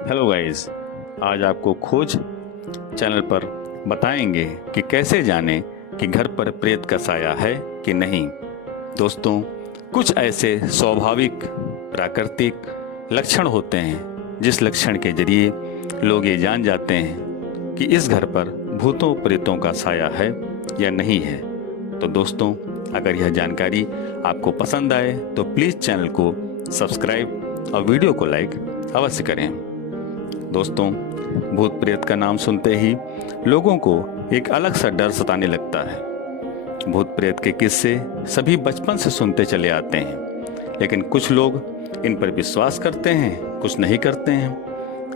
Hello guys, आज आपको खोज चैनल पर बताएंगे कि कैसे जानें कि घर पर प्रेत का साया है कि नहीं। दोस्तों, कुछ ऐसे स्वाभाविक प्राकृतिक लक्षण होते हैं जिस लक्षण के जरिए लोग ये जान जाते हैं कि इस घर पर भूतों प्रेतों का साया है या नहीं है। तो दोस्तों, अगर यह जानकारी आपको पसंद आए तो प्लीज़ चैनल को सब्सक्राइब और वीडियो को लाइक अवश्य करें। दोस्तों, भूत प्रेत का नाम सुनते ही लोगों को एक अलग सा डर सताने लगता है। भूत प्रेत के किस्से सभी बचपन से सुनते चले आते हैं, लेकिन कुछ लोग इन पर विश्वास करते हैं, कुछ नहीं करते हैं।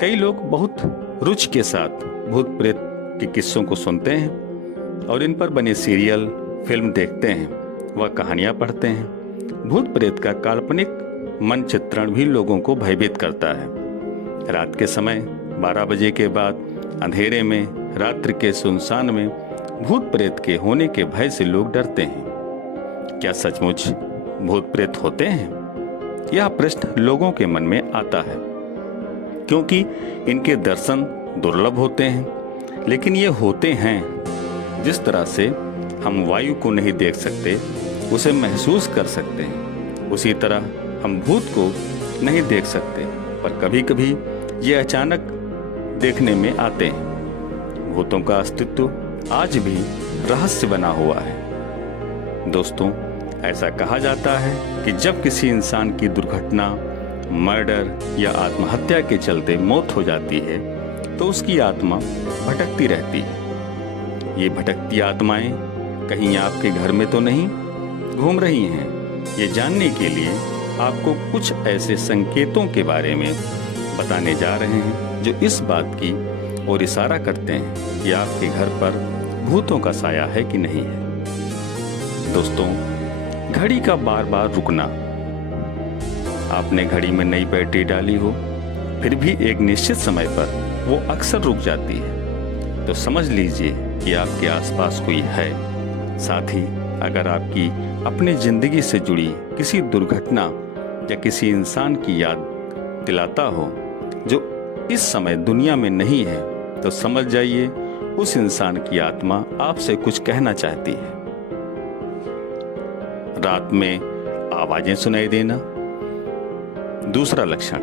कई लोग बहुत रुचि के साथ भूत प्रेत के किस्सों को सुनते हैं और इन पर बने सीरियल, फिल्म देखते हैं, वह कहानियाँ पढ़ते हैं। भूत प्रेत का काल्पनिक मन चित्रण भी लोगों को भयभीत करता है। रात के समय 12 बजे के बाद अंधेरे में, रात्रि के सुनसान में भूत प्रेत के होने के भय से लोग डरते हैं। क्या सचमुच भूत प्रेत होते हैं? यह प्रश्न लोगों के मन में आता है, क्योंकि इनके दर्शन दुर्लभ होते हैं। लेकिन ये होते हैं। जिस तरह से हम वायु को नहीं देख सकते, उसे महसूस कर सकते हैं, उसी तरह हम भूत को नहीं देख सकते, पर कभी कभी ये अचानक देखने में आते हैं। भूतों का अस्तित्व आज भी रहस्य बना हुआ है। दोस्तों, ऐसा कहा जाता है कि जब किसी इंसान की दुर्घटना, मर्डर या आत्महत्या के चलते मौत हो जाती है तो उसकी आत्मा भटकती रहती है। ये भटकती आत्माएं कहीं आपके घर में तो नहीं घूम रही हैं? ये जानने के लिए आपको कुछ ऐसे संकेतों के बारे में बताने जा रहे हैं जो इस बात की ओर इशारा करते हैं कि आपके घर पर भूतों का साया है कि नहीं है। दोस्तों, घड़ी का बार बार रुकना। आपने घड़ी में नई बैटरी डाली हो, फिर भी एक निश्चित समय पर वो अक्सर रुक जाती है, तो समझ लीजिए कि आपके आसपास कोई है। साथ ही अगर आपकी अपनी जिंदगी से जुड़ी किसी दुर्घटना या किसी इंसान की याद दिलाता हो जो इस समय दुनिया में नहीं है, तो समझ जाइए उस इंसान की आत्मा आपसे कुछ कहना चाहती है। रात में आवाजें सुनाई देना। दूसरा लक्षण।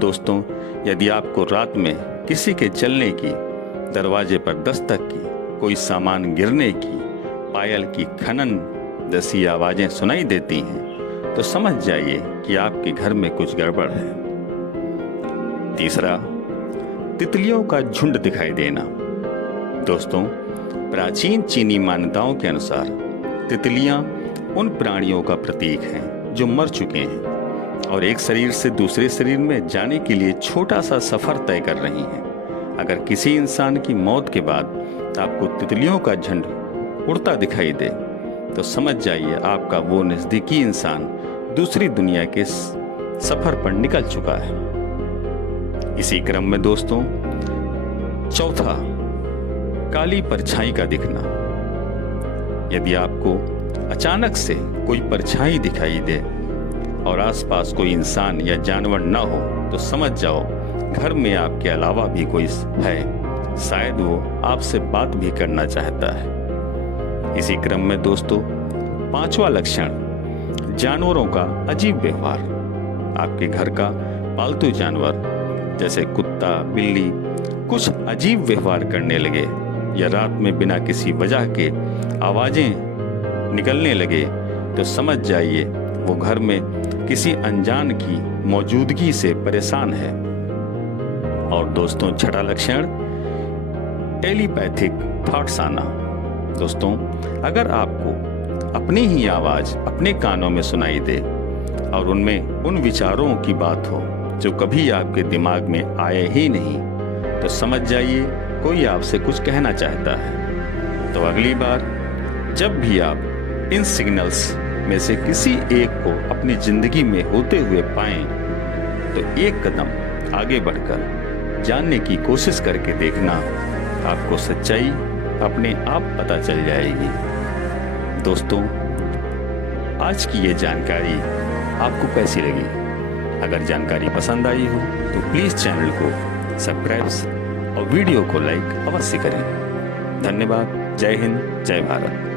दोस्तों, यदि आपको रात में किसी के चलने की, दरवाजे पर दस्तक की, कोई सामान गिरने की, पायल की खनन जैसी आवाजें सुनाई देती हैं, तो समझ जाइए कि आपके घर में कुछ गड़बड़ है। तीसरा, तितलियों का झुंड दिखाई देना। दोस्तों, प्राचीन चीनी मान्यताओं के अनुसार तितलियां उन प्राणियों का प्रतीक हैं जो मर चुके हैं और एक शरीर से दूसरे शरीर में जाने के लिए छोटा सा सफर तय कर रही हैं। अगर किसी इंसान की मौत के बाद आपको तितलियों का झुंड उड़ता दिखाई दे, तो समझ जाइए आपका वो नजदीकी इंसान दूसरी दुनिया के सफर पर निकल चुका है। इसी क्रम में दोस्तों, चौथा, काली परछाई का दिखना। यदि आपको अचानक से कोई परछाई दिखाई दे और आसपास कोई इंसान या जानवर न हो, तो समझ जाओ घर में आपके अलावा भी कोई है। शायद वो आपसे बात भी करना चाहता है। इसी क्रम में दोस्तों, पांचवा लक्षण, जानवरों का अजीब व्यवहार। आपके घर का पालतू जानवर जैसे कुत्ता, बिल्ली कुछ अजीब व्यवहार करने लगे या रात में बिना किसी वजह के आवाजें निकलने लगे, तो समझ जाइए वो घर में किसी अनजान की मौजूदगी से परेशान है। और दोस्तों, छठा लक्षण, टेलीपैथिक थॉट्स आना। दोस्तों, अगर आपको अपनी ही आवाज अपने कानों में सुनाई दे और उनमें उन विचारों की बात हो जो कभी आपके दिमाग में आए ही नहीं, तो समझ जाइए कोई आपसे कुछ कहना चाहता है। तो अगली बार जब भी आप इन सिग्नल्स में से किसी एक को अपनी जिंदगी में होते हुए पाएं, तो एक कदम आगे बढ़कर जानने की कोशिश करके देखना। आपको सच्चाई अपने आप पता चल जाएगी। दोस्तों, आज की ये जानकारी आपको कैसी लगी? अगर जानकारी पसंद आई हो तो प्लीज़ चैनल को सब्सक्राइब और वीडियो को लाइक अवश्य करें। धन्यवाद। जय हिंद, जय भारत।